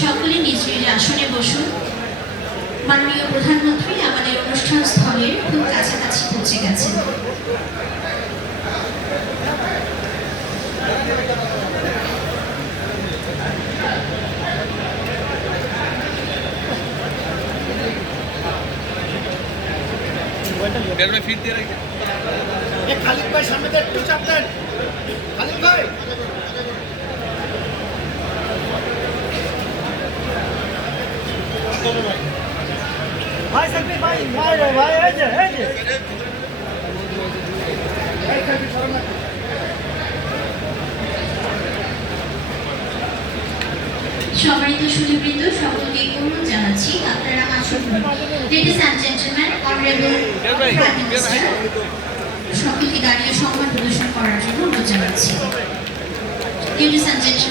সকলে নিজ নিজ আসনে বসুন। মাননীয় প্রধানমন্ত্রী আমাদের অনুষ্ঠান স্থলের খুব কাছাকাছি পৌঁছে গেছেন। খালিদ ভাই সামনে থেকে একটু চাপ দেন। খালিদ ভাই ভাই সাকিব ভাই ভাই রে ভাই এই যে সম্মানিত সুধীবৃন্দ, সকলকে অনুরোধ জানাচ্ছি আপনারা আসুন। Ladies and gentleman, honourable prime minister, সকলকে দাঁড়িয়ে সম্মান প্রদর্শন করার জন্য অনুরোধ জানাচ্ছি। Ladies and gentleman.